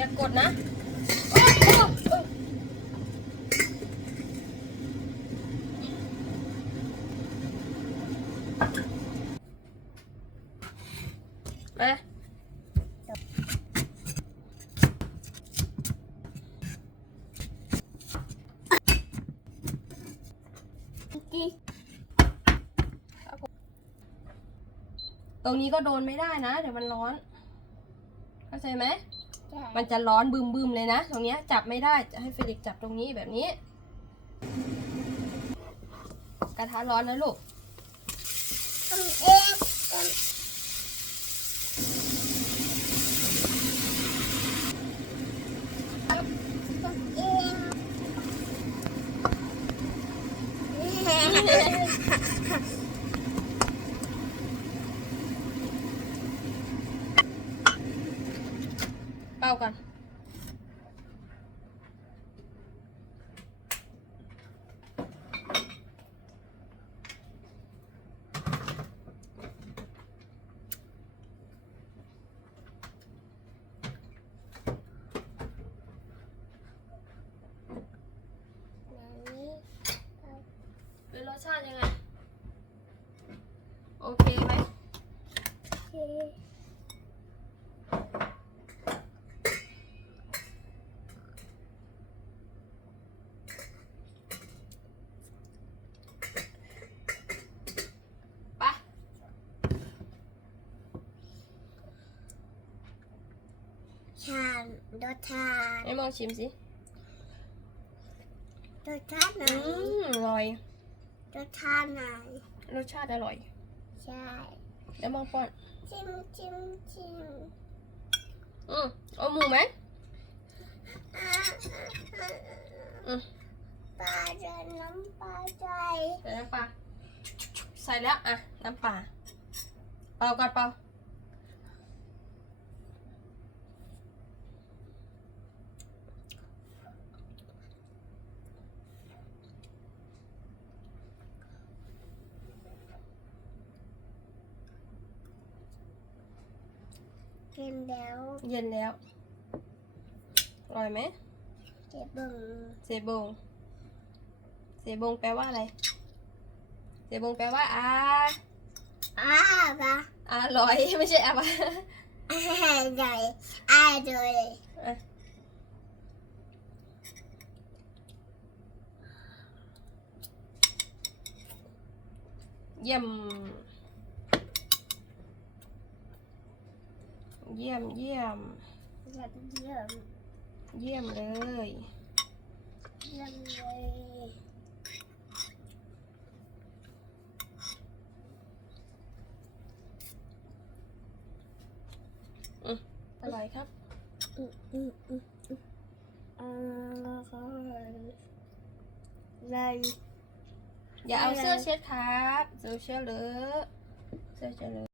อย่ากดนะโอ๊ยโอ๊ยโอ๊ยมากี่ตรงนี้ก็โดนไม่ได้นะ เดี๋ยวมันร้อน เข้าใจไหมใช่ มันจะร้อนบึมบึมๆเลยนะ ตรงเนี้ยจับไม่ได้จะให้เฟลิกซ์จับตรงนี้แบบนี้ กระทะร้อนนะลูกทำเองทำทำ เป่ากันเป็นรสชาติยังไง โอเคไหมไป ชามรสชาติให้มองชิมสิรสชาติไหนอืมอร่อยรสชาติไหนรสชาติอร่อย ใช่แล้วมองป้อนจิ้มจิ้มจิ้มอืมเอาหมูไหมอ่าอืมปลาใจน้ำปลาใจใส่น้ำปลาใส่แล้วอะน้ำปลาเป่าก่อนเป่า กินแล้วเย็นแล้วอร่อยไหมเจ็บบึงเซบงเซบงแปลว่าอะไรเซบงแปลว่าอาอ้าปะอร่อยไม่ใช่อะปะอร่อยอร่อยอะเยี่ยม เยี่ยมเยี่ยม เยี่ยมเยี่ยมเยี่ยมเลย เยี่ยมเลยอร่อยครับอืมอืมอืมอืมอร่อยเลยอย่าเอาเสื้อเช็ดครับเสื้อเช็ดเลอะเสื้อเช็ดเลอะ